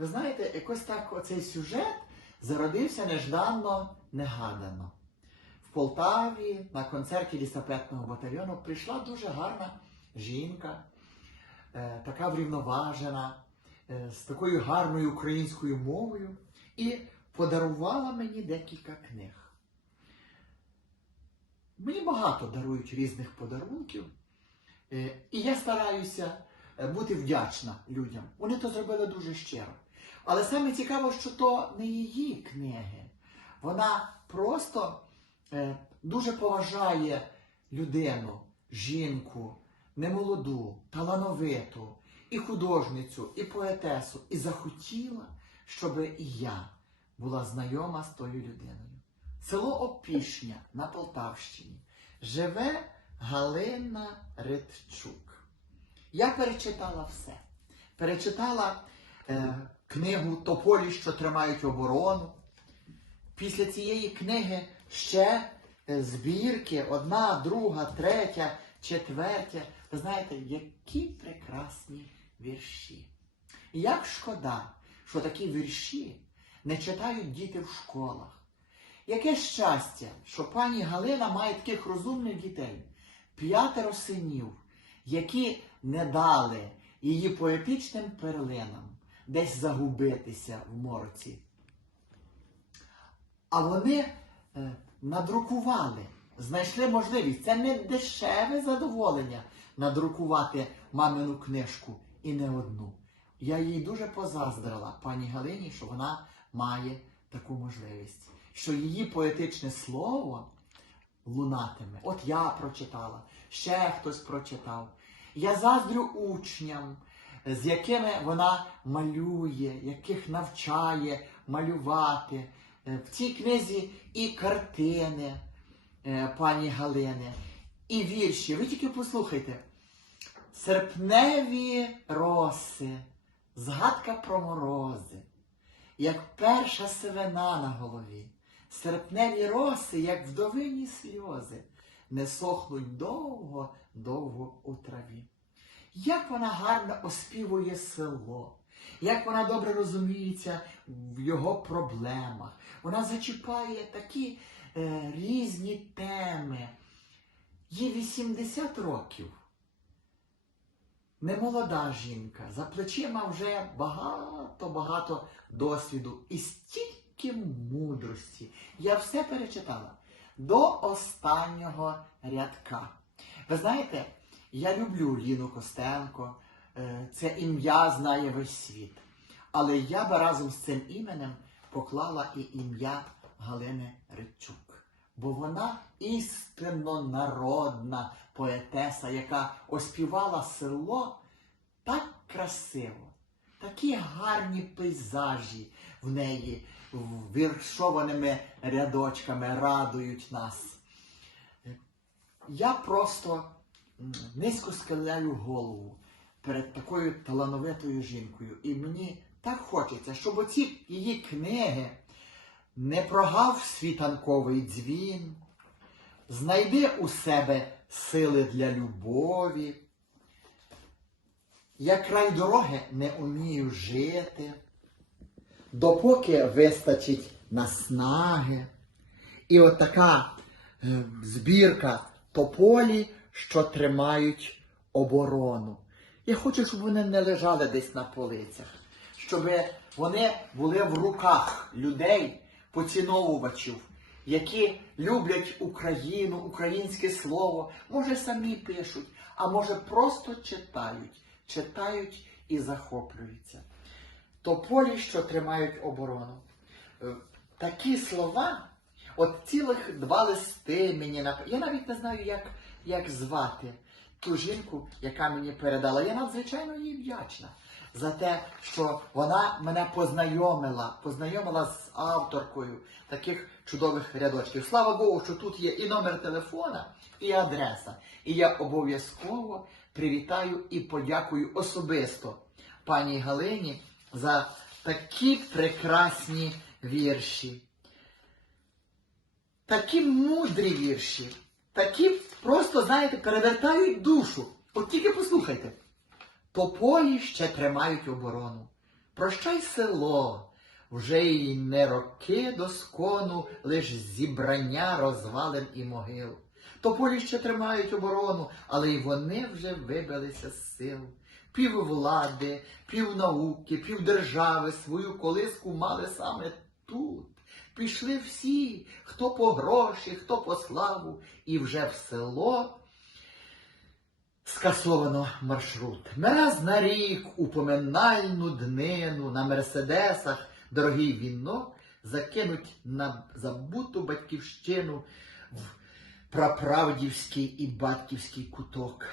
Ви знаєте, якось так оцей сюжет зародився нежданно, негадано. В Полтаві на концерті лісапетного батальйону прийшла дуже гарна жінка, е, така врівноважена, е, з такою гарною українською мовою, і подарувала мені декілька книг. Мені багато дарують різних подарунків, е, і я стараюся бути вдячна людям. Вони то зробили дуже щиро. Але саме цікаво, що то не її книги. Вона просто е, дуже поважає людину, жінку, немолоду, талановиту, і художницю, і поетесу, і захотіла, щоб і я була знайома з тою людиною. Село Опішня на Полтавщині живе Галина Ритчук. Я перечитала все. Перечитала е, книгу Тополі, що тримають оборону. Після цієї книги ще е, збірки, одна, друга, третя, четвертя. Ви знаєте, які прекрасні вірші. І як шкода, що такі вірші не читають діти в школах. Яке щастя, що пані Галина має таких розумних дітей, п'ятеро синів, які не дали її поетичним перлинам десь загубитися в морці. А вони е, надрукували, знайшли можливість. Це не дешеве задоволення надрукувати мамину книжку і не одну. Я їй дуже позаздрила пані Галині, що вона має таку можливість, що її поетичне слово лунатиме. От я прочитала, ще хтось прочитав. Я заздрю учням, з якими вона малює, яких навчає малювати. Е, В цій книзі і картини е, пані Галини, і вірші. Ви тільки послухайте. Серпневі роси, згадка про морози, як перша сивина на голові, серпневі роси, як вдовині сльози, не сохнуть довго, довго у траві. Як вона гарно оспівує село, як вона добре розуміється в його проблемах. Вона зачіпає такі е, різні теми. Їй 80 років. Немолода жінка, за плечима вже багато-багато досвіду і стільки мудрості. Я все перечитала до останнього рядка. Ви знаєте, я люблю Ліну Костенко, е, це ім'я знає весь світ. Але я би разом з цим іменем поклала і ім'я Галини Ричук. Бо вона істинно народна поетеса, яка оспівала село так красиво, такі гарні пейзажі в неї віршованими рядочками радують нас. Я просто низько схиляю голову перед такою талановитою жінкою. І мені так хочеться, щоб оці її книги не прогав світанковий дзвін, знайди у себе сили для любові. Я край дороги не умію жити, допоки вистачить наснаги. І от така е, збірка тополі, що тримають оборону. Я хочу, щоб вони не лежали десь на полицях, щоб вони були в руках людей, поціновувачів, які люблять Україну, українське слово, може самі пишуть, а може просто читають, читають і захоплюються. Тополі, що тримають оборону. Е, Такі слова, от цілих два листи мені нап... Я навіть не знаю, як, як звати ту жінку, яка мені передала. Я надзвичайно їй вдячна за те, що вона мене познайомила, познайомила з авторкою таких чудових рядочків. Слава Богу, що тут є і номер телефона, і адреса. І я обов'язково привітаю і подякую особисто пані Галині за такі прекрасні вірші. Такі мудрі вірші, такі просто, знаєте, перевертають душу. От тільки послухайте. Тополі ще тримають оборону. Прощай село, вже й не роки до скону, лиш зібрання розвалин і могил. Тополі ще тримають оборону, але й вони вже вибилися з сил. Пів влади, пів науки, пів держави свою колиску мали саме тут. Пішли всі, хто по гроші, хто по славу, і вже в село скасовано маршрут. Не раз на рік у поминальну днину на мерседесах дорогий вінок закинуть на забуту батьківщину в праправдівський і батьківський куток.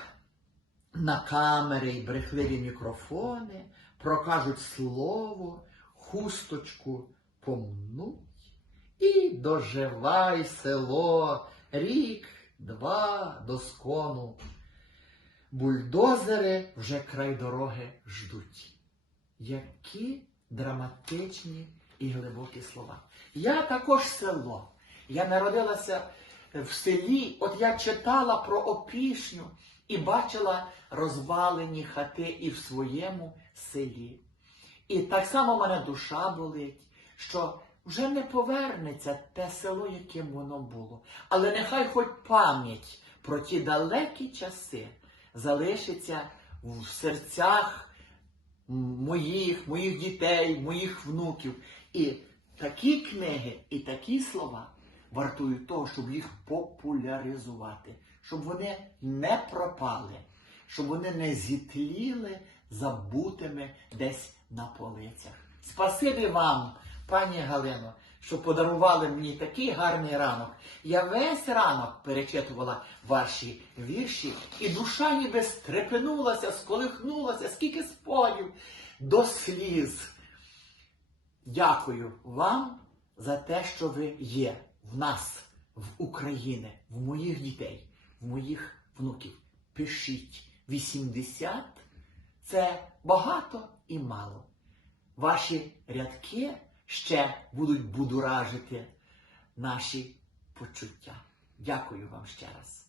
На камери й брехливі мікрофони прокажуть слово, хусточку помнуть. І доживай село, рік, два до скону. Бульдозери вже край дороги ждуть. Які драматичні і глибокі слова. Я також село. Я народилася в селі, от я читала про опішню і бачила розвалені хати і в своєму селі. І так само мене душа болить, що вже не повернеться те село, яким воно було. Але нехай хоч пам'ять про ті далекі часи залишиться в серцях моїх, моїх дітей, моїх внуків. І такі книги і такі слова вартують того, щоб їх популяризувати, щоб вони не пропали, щоб вони не зітліли забутими десь на полицях. Спасибі вам, пані Галино, що подарували мені такий гарний ранок. Я весь ранок перечитувала ваші вірші, і душа ніби стрепенулася, сколихнулася, скільки спогадів до сліз. Дякую вам за те, що ви є в нас, в Україні, в моїх дітей, в моїх внуків. Пишіть 80 це багато і мало. Ваші рядки ще будуть будуражити наші почуття. Дякую вам ще раз.